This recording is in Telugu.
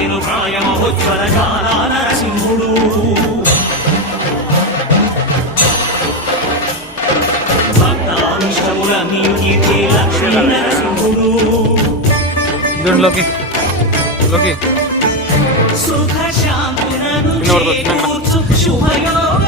కాచెను ప్రాయమహోజ్వల జ్వాలా నరసింహుడు భక్తానిష్టములన్నీ తీర్చే లక్ష్మీ నరసింహుడు లోకి లోకి సుఖ శాంతులను చేకూర్చు శుభయోగ